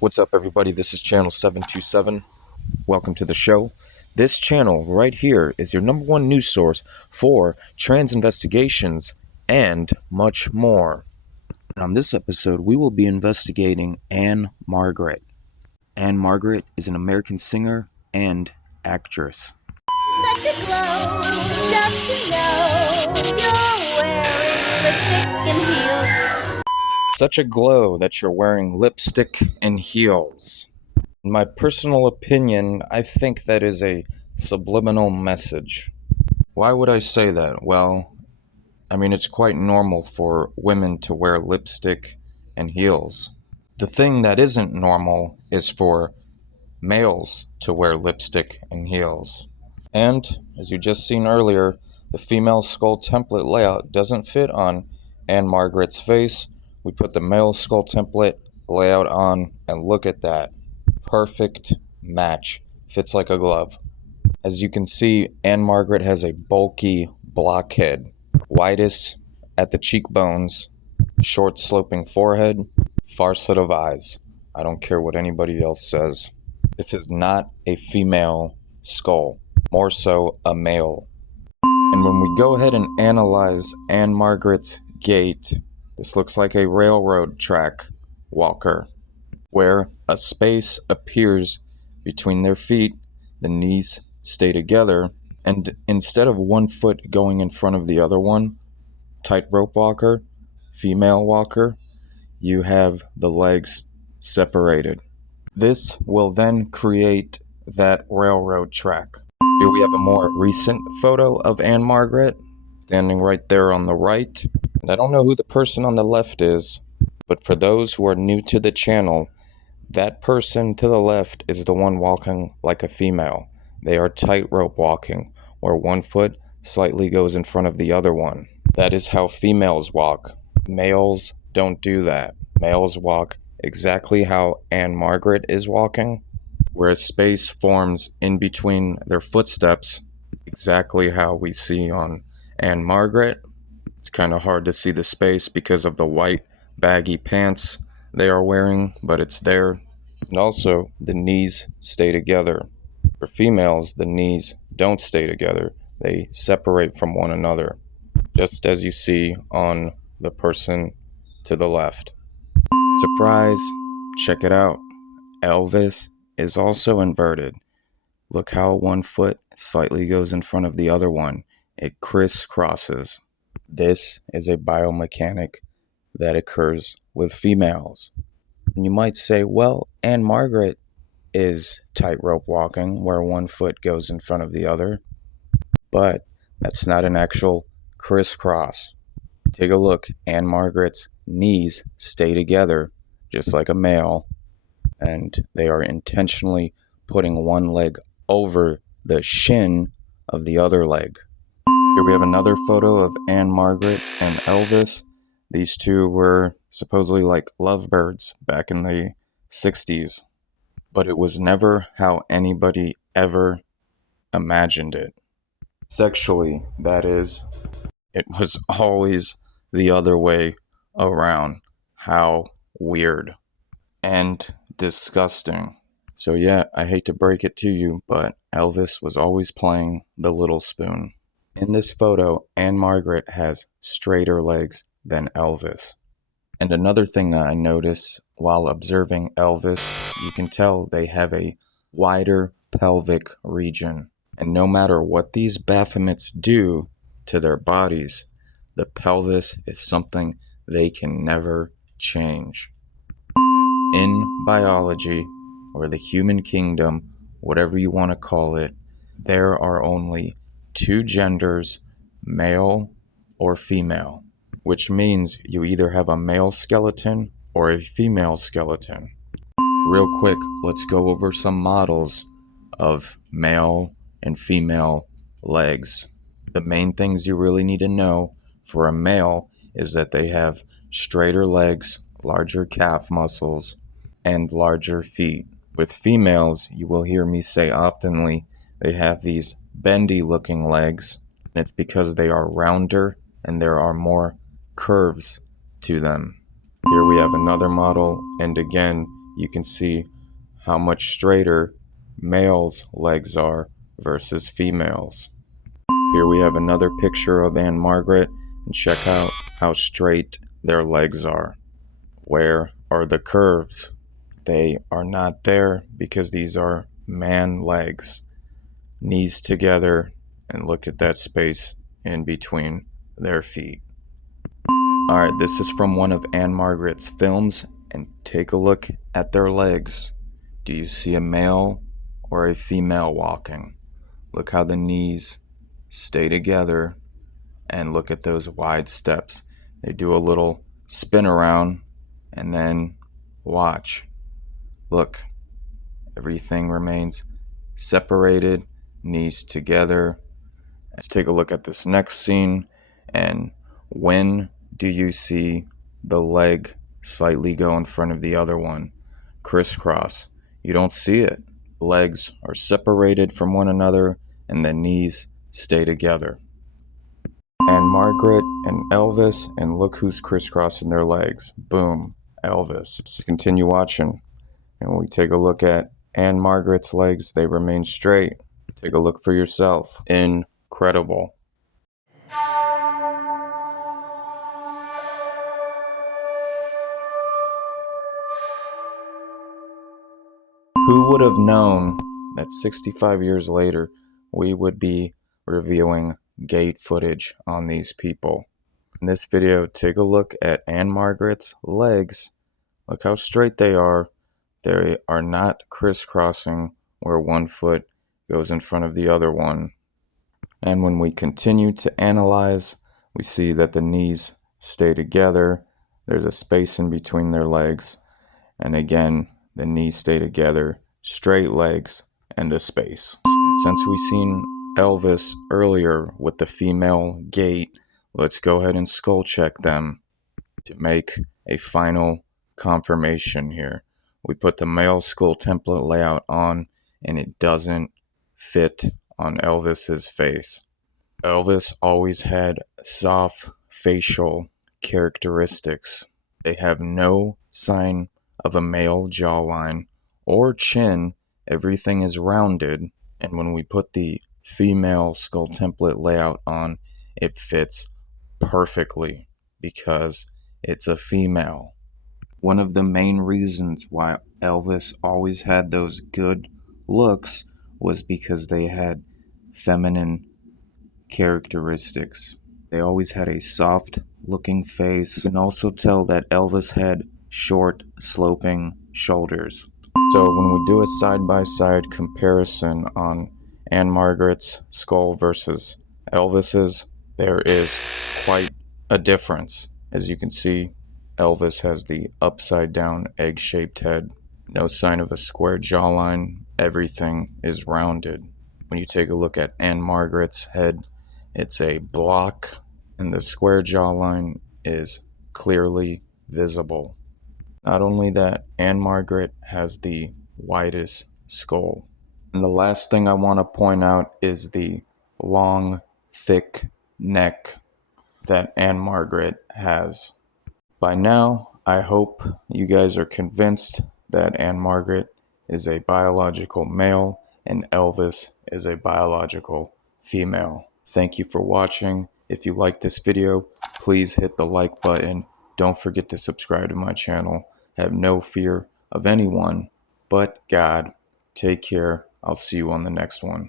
What's up, everybody? This is Channel 727. Welcome to the show. This channel right here is your number one news source for trans investigations and much more. And on this episode, we will be investigating Ann-Margret. Ann-Margret is an American singer and actress. Such a glow, just to know you're wearing lipstick and heels. Such a glow that you're wearing lipstick and heels. In my personal opinion, I think that is a subliminal message. Why would I say that? Well, it's quite normal for women to wear lipstick and heels. The thing that isn't normal is for males to wear lipstick and heels. And, as you just seen earlier, the female skull template layout doesn't fit on Ann-Margret's face. We put the male skull template layout on, and look at that. Perfect match. Fits like a glove. As you can see, Ann-Margret has a bulky blockhead, widest at the cheekbones, short sloping forehead, far set of eyes. I don't care what anybody else says. This is not a female skull, more so a male. And when we go ahead and analyze Ann-Margret's gait, this looks like a railroad track walker, where a space appears between their feet, the knees stay together, and instead of one foot going in front of the other one, tightrope walker, female walker, you have the legs separated. This will then create that railroad track. Here we have a more recent photo of Ann-Margret, standing right there on the right. And I don't know who the person on the left is, but for those who are new to the channel, that person to the left is the one walking like a female. They are tightrope walking, where one foot slightly goes in front of the other one. That is how females walk. Males don't do that. Males walk exactly how Ann-Margret is walking, where a space forms in between their footsteps, exactly how we see on Ann-Margret. It's kind of hard to see the space because of the white baggy pants they are wearing, but it's there. And also, the knees stay together. For females, the knees don't stay together. They separate from one another, just as you see on the person to the left. Surprise! Check it out. Elvis is also inverted. Look how one foot slightly goes in front of the other one. It crisscrosses. This is a biomechanic that occurs with females. And you might say, well, Ann-Margret is tightrope walking, where one foot goes in front of the other. But that's not an actual crisscross. Take a look. Ann-Margret's knees stay together, just like a male, and they are intentionally putting one leg over the shin of the other leg. Here we have another photo of Ann-Margret and Elvis. These two were supposedly like lovebirds back in the 60s, but it was never how anybody ever imagined it. Sexually, that is. It was always the other way around. How weird and disgusting. So yeah, I hate to break it to you, but Elvis was always playing the little spoon. In this photo, Ann-Margret has straighter legs than Elvis. And another thing that I notice while observing Elvis, you can tell they have a wider pelvic region. And no matter what these Baphomets do to their bodies, the pelvis is something they can never change. In biology, or the human kingdom, whatever you want to call it, there are only two genders, male or female, which means you either have a male skeleton or a female skeleton. Real quick, let's go over some models of male and female legs. The main things you really need to know for a male is that they have straighter legs, larger calf muscles, and larger feet. With females, you will hear me say oftenly, they have these bendy looking legs, and it's because they are rounder and there are more curves to them. Here we have another model, and again, you can see how much straighter males' legs are versus females. Here we have another picture of Ann-Margret, and check out how straight their legs are. Where are the curves? They are not there because these are man legs. Knees together, and look at that space in between their feet. Alright, this is from one of Ann-Margret's films, and take a look at their legs. Do you see a male or a female walking? Look how the knees stay together, and look at those wide steps. They do a little spin around, and then watch. Look, everything remains separated, knees together. Let's take a look at this next scene. And when do you see the leg slightly go in front of the other one? Crisscross. You don't see it. Legs are separated from one another and the knees stay together. Ann-Margret and Elvis, and look who's crisscrossing their legs. Boom, Elvis. Let's continue watching. And when we take a look at Ann-Margret's legs, they remain straight. Take a look for yourself. Incredible. Who would have known that 65 years later we would be reviewing gate footage on these people? In this video, take a look at Ann-Margret's legs. Look how straight they are. They are not crisscrossing where one foot goes in front of the other one. And when we continue to analyze, we see that the knees stay together. There's a space in between their legs. And again, the knees stay together, straight legs, and a space. Since we seen Elvis earlier with the female gait, let's go ahead and skull check them to make a final confirmation here. We put the male skull template layout on, and it doesn't fit on Elvis's face. Elvis always had soft facial characteristics. They have no sign of a male jawline or chin. Everything is rounded, and when we put the female skull template layout on, it fits perfectly because it's a female. One of the main reasons why Elvis always had those good looks was because they had feminine characteristics. They always had a soft looking face. You can also tell that Elvis had short sloping shoulders. So when we do a side-by-side comparison on Ann-Margret's skull versus Elvis's, there is quite a difference. As you can see, Elvis has the upside down egg-shaped head. No sign of a square jawline. Everything is rounded. When you take a look at Ann-Margret's head, it's a block, and the square jawline is clearly visible. Not only that, Ann-Margret has the widest skull. And the last thing I want to point out is the long, thick neck that Ann-Margret has. By now, I hope you guys are convinced that Ann-Margret is a biological male and Elvis is a biological female. Thank you for watching. If you like this video, please hit the like button. Don't forget to subscribe to my channel. Have no fear of anyone but God. Take care. I'll see you on the next one.